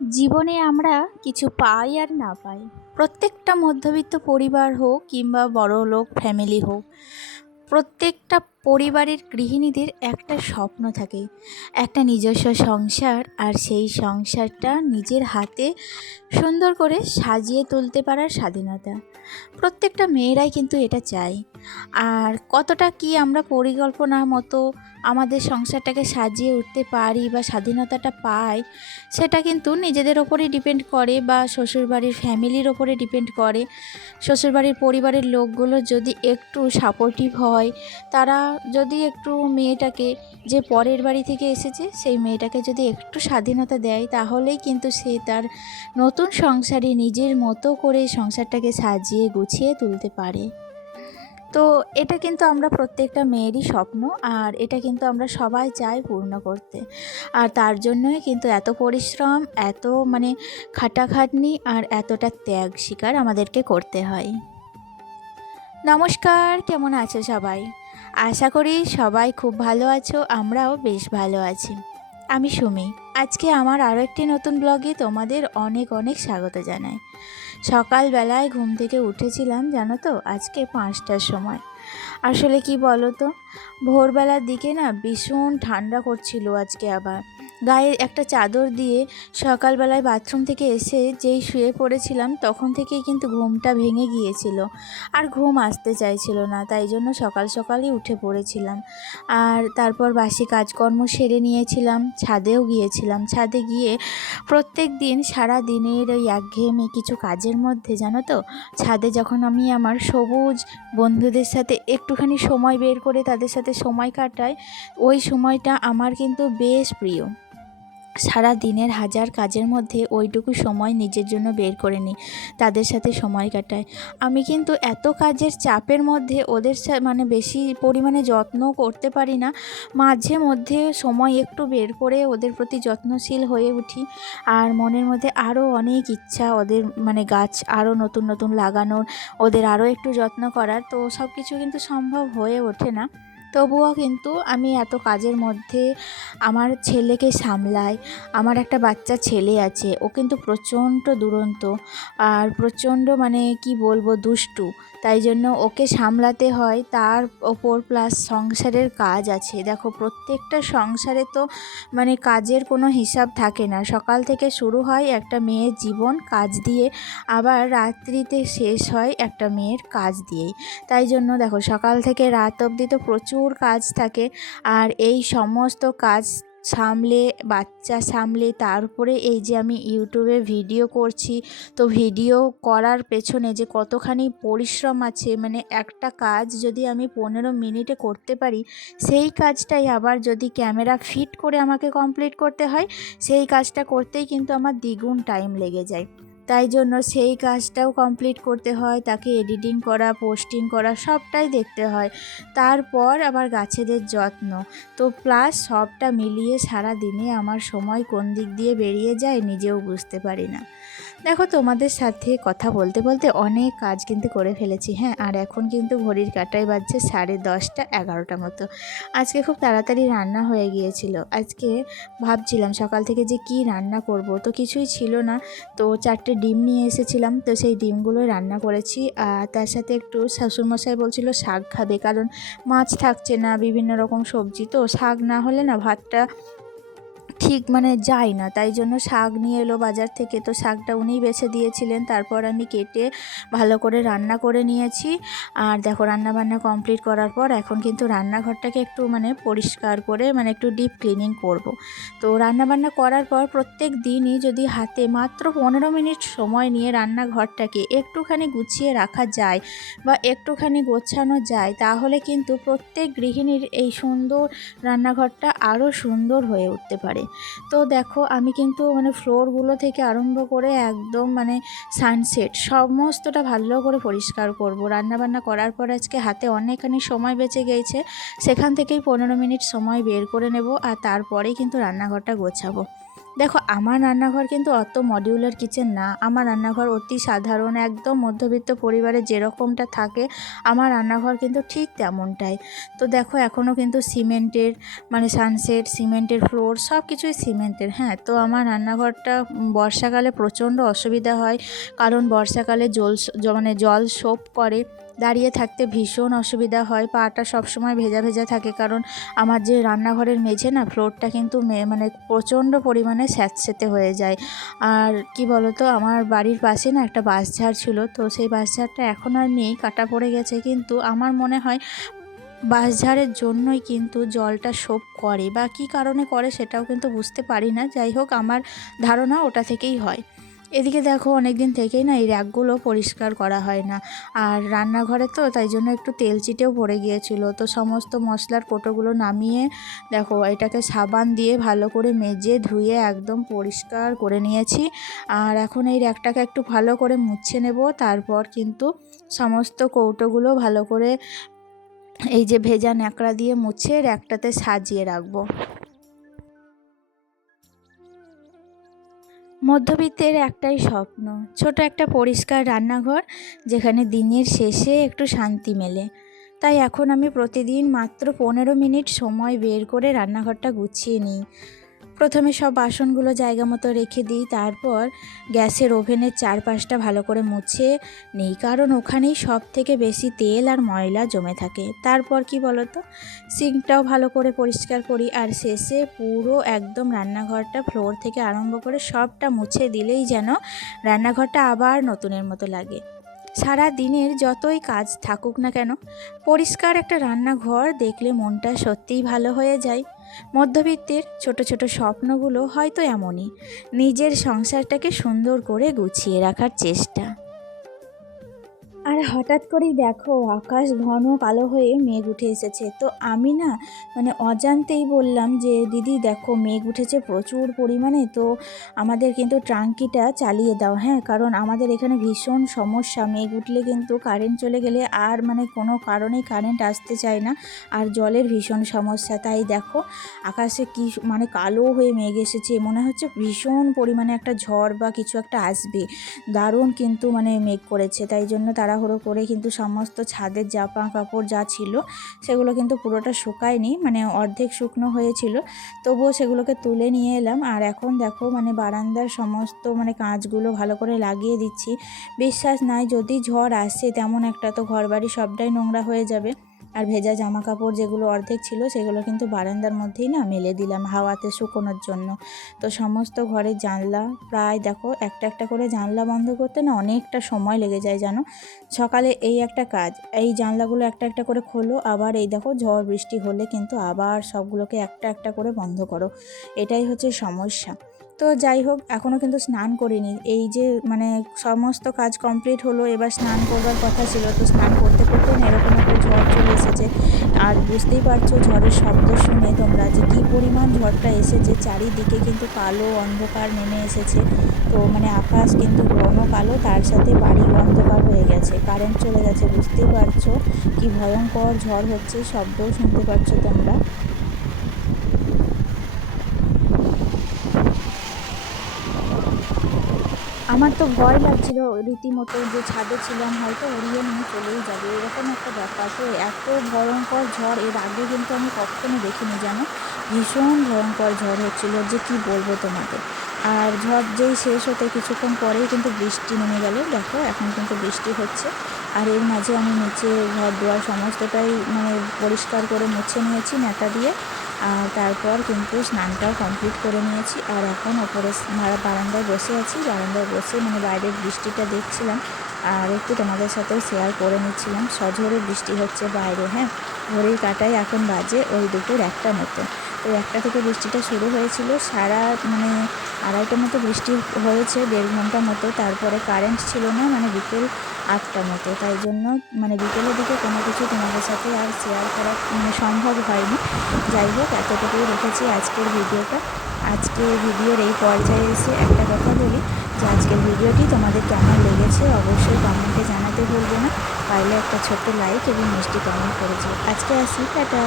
জীবনে আমরা কিছু পাই আর না পাই, প্রত্যেকটা মধ্যবিত্ত পরিবার হোক কিংবা বড়লোক ফ্যামিলি হোক, প্রত্যেকটা পরিবারের গৃহিণীদের একটা স্বপ্ন থাকে, একটা নিজস্ব সংসার, আর সেই সংসারটা নিজের হাতে সুন্দর করে সাজিয়ে তুলতে পারার স্বাধীনতা। প্রত্যেকটা মেয়েরাই কিন্তু এটা চায়। আর কতটা কি আমরা পরিকল্পনা মতো আমাদের সংসারটাকে সাজিয়ে উঠতে পারি বা স্বাধীনতাটা পাই, সেটা কিন্তু নিজেদের ওপরেই ডিপেন্ড করে বা শ্বশুরবাড়ির ফ্যামিলির ওপরে ডিপেন্ড করে। শ্বশুরবাড়ির পরিবারের লোকগুলো যদি একটু সাপোর্টিভ হয়, তারা যদি একটু মেয়েটাকে, যে পরের বাড়ি থেকে এসেছে সেই মেয়েটাকে যদি একটু স্বাধীনতা দেয়, তাহলেই কিন্তু সে তার নতুন সংসারে নিজের মতো করে সংসারটাকে সাজিয়ে গুছিয়ে তুলতে পারে। তো এটা কিন্তু আমরা প্রত্যেকটা মেয়েরই স্বপ্ন, আর এটা কিন্তু আমরা সবাই চাই পূর্ণ করতে। আর তার জন্যই কিন্তু এত পরিশ্রম, এত খাটাখাটনি আর এতটা ত্যাগ স্বীকার আমাদেরকে করতে হয়। নমস্কার, কেমন আছো সবাই? আশা করি সবাই খুব ভালো আছো, আমরাও বেশ ভালো আছি। আমি সুমি। আজকে আমার আরও একটি নতুন ব্লগে তোমাদের অনেক অনেক স্বাগত জানাই। সকালবেলায় ঘুম থেকে উঠেছিলাম জানো তো, আজকে 5টার সময়। আসলে কি বলো তো, ভোরবেলার দিকে না ভীষণ ঠান্ডা করছিল আজকে। আবার গায়ে একটা চাদর দিয়ে সকালবেলায় বাথরুম থেকে এসে যেই শুয়ে পড়েছিলাম, তখন থেকেই কিন্তু ঘুমটা ভেঙে গিয়েছিল, আর ঘুম আসতে চাইছিল না। তাই জন্য সকাল সকালই উঠে পড়েছিলাম। আর তারপর বাসি কাজকর্ম সেরে নিয়েছিলাম, ছাদেও গিয়েছিলাম। ছাদে গিয়ে প্রত্যেক দিন সারা দিনের ওই একঘেয়েমি কিছু কাজের মধ্যে জানো তো, ছাদে যখন আমি আমার সবুজ বন্ধুদের সাথে একটুখানি সময় বের করে তাদের সাথে সময় কাটাই, ওই সময়টা আমার কিন্তু বেশ প্রিয়। সারা দিনের হাজার কাজের মধ্যে ওইটুকু সময় নিজের জন্য বের করে নিই, তাদের সাথে সময় কাটাই। আমি কিন্তু এত কাজের চাপের মধ্যে ওদের বেশি পরিমাণে যত্ন করতে পারি না। মাঝে মধ্যে সময় একটু বের করে ওদের প্রতি যত্নশীল হয়ে উঠি। আর মনের মধ্যে আরও অনেক ইচ্ছা, ওদের গাছ আরও নতুন নতুন লাগানোর, ওদের আরও একটু যত্ন করার। তো সব কিছু কিন্তু সম্ভব হয়ে ওঠে না। তবুও কিন্তু আমি এত কাজের মধ্যে আমার ছেলেকে সামলাই। আমার একটা বাচ্চা ছেলে আছে, ও কিন্তু প্রচণ্ড দুরন্ত আর প্রচণ্ড কি বলবো, দুষ্টু। তাই জন্য ওকে সামলাতে হয়, তার ওপর প্লাস সংসারের কাজ আছে। দেখো, প্রত্যেকটা সংসারে তো কাজের কোনো হিসাব থাকে না। সকাল থেকে শুরু হয় একটা মেয়ের জীবন কাজ দিয়ে, আবার রাত্রিতে শেষ হয় একটা মেয়ের কাজ দিয়েই। তাই জন্য দেখো, সকাল থেকে রাত অবধি তো প্রচুর কাজ থাকে। আর এই সমস্ত কাজ সামলে, বাচ্চা সামলে, তারপরে এই যে আমি ইউটিউবে ভিডিও করছি, তো ভিডিও করার পেছনে যে কতখানি পরিশ্রম আছে। একটা কাজ যদি আমি 15 মিনিটে করতে পারি, সেই কাজটাই আবার যদি ক্যামেরা ফিট করে আমাকে কমপ্লিট করতে হয়, সেই কাজটা করতেই কিন্তু আমার দ্বিগুণ টাইম লেগে যায়। তাই জন্য সেই কাজটাও কমপ্লিট করতে হয়, তাকে এডিটিং করা, পোস্টিং করা সবটাই দেখতে হয়। তারপর আবার গাছেদের যত্ন, তো প্লাস সবটা মিলিয়ে সারা দিনে আমার সময় কোন দিক দিয়ে বেরিয়ে যায় নিজেও বুঝতে পারি না। দেখো, তোমাদের সাথে কথা বলতে বলতে অনেক কাজ কিন্তু করে ফেলেছি। হ্যাঁ, আর এখন কিন্তু ঘড়ির কাঁটায় বাজছে 10:30, 11টা মতো। আজকে খুব তাড়াতাড়ি রান্না হয়ে গিয়েছিল। আজকে ভাবছিলাম সকাল থেকে যে কি রান্না করব, তো কিছুই ছিল না। তো 4টে ডিম নিয়ে এসেছিলাম, তো সেই ডিমগুলোই রান্না করেছি। আর তার সাথে একটু শ্বশুরমশাই বলছিল শাক খাবে, কারণ মাছ থাকছে না, বিভিন্ন রকম সবজি, তো শাক না হলে না ভাতটা ঠিক যায় না। তাই জন্য শাক নিয়ে এলো বাজার থেকে, তো শাকটা উনিই বেছে দিয়েছিলেন। তারপর আমি কেটে ভালো করে রান্না করে নিয়েছি। আর দেখো, রান্না বান্না কমপ্লিট করার পর এখন কিন্তু রান্নাঘরটাকে একটু পরিষ্কার করে একটু ডিপ ক্লিনিং করব। তো রান্না বান্না করার পর প্রত্যেক দিনই যদি হাতে মাত্র 15 মিনিট সময় নিয়ে রান্নাঘরটাকে একটুখানি গুছিয়ে রাখা যায় বা একটুখানি গোছানো যায়, তাহলে কিন্তু প্রত্যেক গৃহিণীর এই সুন্দর রান্নাঘরটা আরও সুন্দর হয়ে উঠতে পারে। তো দেখো, আমি কিন্তু ফ্লোরগুলো থেকে আরম্ভ করে একদম সানসেট সমস্তটা ভালো করে পরিষ্কার করব। রান্নাবান্না করার পর আজকে হাতে অনেকখানি সময় বেঁচে গিয়েছে, সেখান থেকেই 15 মিনিট সময় বের করে নেব, আর তারপরেই কিন্তু রান্নাঘরটা গোছাবো। দেখো আমার রান্নাঘর কিন্তু অত মডিউলার কিচেন না, আমার রান্নাঘর অতি সাধারণ, একদম মধ্যবিত্ত পরিবারে যেরকমটা থাকে আমার রান্নাঘর কিন্তু ঠিক তেমনটাই। তো দেখো এখনও কিন্তু সিমেন্টের, মানে সানসেট সিমেন্টের ফ্লোর সব কিছুই সিমেন্টের। হ্যাঁ, তো আমার রান্নাঘরটা বর্ষাকালে প্রচণ্ড অসুবিধা হয়, কারণ বর্ষাকালে মানে জল সোপ করে, দাঁড়িয়ে থাকতে ভীষণ অসুবিধা হয়, পাটা সবসময় ভেজা ভেজা থাকে, কারণ আমার যে রান্নাঘরের মেঝে না, ফ্লোরটা কিন্তু মানে প্রচণ্ড পরিমাণে স্যাঁতসেঁতে হয়ে যায়। আর কি বলো তো, আমার বাড়ির পাশে না একটা বাঁশঝাড় ছিল, তো সেই বাঁশঝাড়টা এখন আর নেই, কাটা পড়ে গেছে, কিন্তু আমার মনে হয় বাঁশঝাড়ের জন্যই কিন্তু জলটা সোপ করে, বা কী কারণে করে সেটাও কিন্তু বুঝতে পারি না। যাই হোক, আমার ধারণা ওটা থেকেই হয়। এদিকে দেখো অনেক দিন থেকেই না এই র্যাকগুলো পরিষ্কার করা হয় না, আর রান্নাঘরে তো তাই জন্য একটু তেল চিটেও পড়ে গিয়েছিল, তো সমস্ত মশলার কোটোগুলো নামিয়ে দেখো এটাকে সাবান দিয়ে ভালো করে মেজে ধুয়ে একদম পরিষ্কার করে নিয়েছি। আর এখন এই র্যাকটাকে একটু ভালো করে মুছে নেব, তারপর কিন্তু সমস্ত কৌটোগুলো ভালো করে এই যে ভেজা ন্যাকড়া দিয়ে মুছে র্যাকটাতে সাজিয়ে রাখবো। মধ্যবিত্তের একটাই স্বপ্ন, ছোট একটা পরিষ্কার রান্নাঘর, যেখানে দিনের শেষে একটু শান্তি মেলে। তাই এখন আমি প্রতিদিন মাত্র 15 মিনিট সময় বের করে রান্নাঘরটা গুছিয়ে নিই। প্রথমে সব বাসনগুলো জায়গা মতো রেখে দিই, তারপর গ্যাসের ওভেনের চারপাশটা ভালো করে মুছে নিই, কারণ ওখানেই সব থেকে বেশি তেল আর ময়লা জমে থাকে। তারপর কি বলতো, সিঙ্কটাও ভালো করে পরিষ্কার করি, আর শেষে পুরো একদম রান্নাঘরটা ফ্লোর থেকে আরম্ভ করে সবটা মুছে দিলেই যেন রান্নাঘরটা আবার নতুনের মতো লাগে। সারা দিনের যতই কাজ থাকুক না কেন, পরিষ্কার একটা রান্নাঘর দেখলে মনটা সত্যিই ভালো হয়ে যায়। মধ্যবিত্তের ছোট ছোট স্বপ্নগুলো হয়তো এমনই, নিজের সংসারটাকে সুন্দর করে গুছিয়ে রাখার চেষ্টা। আর হঠাৎ করেই দেখো আকাশ ঘন কালো হয়ে মেঘ উঠে এসেছে, তো আমি না মানে অজান্তেই বললাম যে দিদি দেখো মেঘ উঠেছে প্রচুর পরিমাণে, তো আমাদের কিন্তু ট্যাঙ্কিটা চালিয়ে দাও। হ্যাঁ, কারণ আমাদের এখানে ভীষণ সমস্যা, মেঘ উঠলে কিন্তু কারেন্ট চলে গেলে আর মানে কোনো কারণেই কারেন্ট আসতে চায় না, আর জলের ভীষণ সমস্যা। তাই দেখো আকাশে কি মানে কালো হয়ে মেঘ এসেছে, মনে হচ্ছে ভীষণ পরিমাণে একটা ঝড় বা কিছু একটা আসবে, দারুণ কিন্তু মানে মেঘ করেছে। তাই জন্য তাড়াহুড়ো করে কিন্তু সমস্ত ছাদের জামা কাপড় যা ছিল সেগুলো কিন্তু পুরোটা শুকায়নি, মানে অর্ধেক শুকনো হয়েছিল, তবুও সেগুলোকে তুলে নিয়ে এলাম। আর এখন দেখো মানে বারান্দার সমস্ত মানে কাঁচগুলো ভালো করে লাগিয়ে দিচ্ছি। বিশ্বাস নাই, যদি ঝড় আসে তেমন একটা, তো ঘরবাড়ি সবটাই নোংরা হয়ে যাবে। আর ভেজা জামা কাপড় যেগুলো অর্ধেক ছিল সেগুলো কিন্তু বারান্দার মধ্যেই না মেলে দিলাম হাওয়াতে শুকোনোর জন্য। তো সমস্ত ঘরের জানলা প্রায় দেখো একটা একটা করে জানলা বন্ধ করতে না অনেকটা সময় লেগে যায় জানো। সকালে এই একটা কাজ, এই জানলাগুলো একটা একটা করে খোলো, আবার এই দেখো ঝড় বৃষ্টি হলে কিন্তু আবার সবগুলোকে একটা একটা করে বন্ধ করো, এটাই হচ্ছে সমস্যা। তো যাই হোক, এখনও কিন্তু স্নান করিনি, এই যে মানে সমস্ত কাজ কমপ্লিট হলো, এবার স্নান করবার কথা ছিল, তো স্নান করতে করতে না এরকম একটা ঝড় চলে এসেছে। আর বুঝতেই পারছো ঝড়ের শব্দ শুনে তোমরা যে কী পরিমাণ ঝড়টা এসেছে, চারিদিকে কিন্তু কালো অন্ধকার নেমে এসেছে। তো মানে আকাশ কিন্তু ঘন কালো, তার সাথে বাড়ি অন্ধকার হয়ে গেছে, কারেন্ট চলে গেছে, বুঝতেই পারছো কি ভয়ঙ্কর ঝড় হচ্ছে, শব্দও শুনতে পারছো তোমরা। আমার তো ভয় লাগছিল রীতিমতো, যে ছাদে ছিলাম হয়তো উড়িয়ে নিয়ে চলেই যাবে, এরকম একটা ব্যাপার। তো এত ভয়ঙ্কর ঝড় এর আগে কিন্তু আমি কখনো দেখিনি জানো, ভীষণ ভয়ঙ্কর ঝড় হচ্ছিল যে কি বলবো তোমাকে। আর ঝড় যেই শেষ হতে কিছুক্ষণ পরেই কিন্তু বৃষ্টি নেমে গেল, দেখো এখন কিন্তু বৃষ্টি হচ্ছে। আর এর মাঝে আমি নিচে ঘর দুয়ার সমস্তটাই মানে পরিষ্কার করে মুছে নিয়েছি ন্যাতা দিয়ে, আর তারপর কিন্তু স্নানটাও কমপ্লিট করে নিয়েছি। আর এখন ওপরে বারান্দায় বসে আছি, বারান্দায় বসে মানে বাইরের বৃষ্টিটা দেখছিলাম, আর একটু তোমাদের সাথেও শেয়ার করে নিচ্ছিলাম। সঝরে বৃষ্টি হচ্ছে বাইরে। হ্যাঁ, ঘড়ির কাঁটায় এখন বাজে ওই দুপুর 1টা মতো। তো 1টা থেকে বৃষ্টিটা শুরু হয়েছিল, সারা মানে 2:30 মতো বৃষ্টি হয়েছে, 1.5 ঘন্টা মতো। তারপরে কারেন্ট ছিল না, মানে বিকেল 8টা মতো, তাই জন্য মানে বিকেলের দিকে কোনো কিছু তোমাদের সাথে আর শেয়ার করা মানে সম্ভব হয়নি। যাই হোক, এতটুকুই রেখেছি আজকের ভিডিওটা। আজকের ভিডিওর এই পর্যায়ে এসে একটা কথা বলি, যে আজকের ভিডিওটি তোমাদের কেমন লেগেছে অবশ্যই কমেন্টে জানাতে ভুলবে না, পারলে একটা ছোট্ট লাইক এবং মিষ্টি কমেন্ট করে যাও। আজকে আসি, টাটা।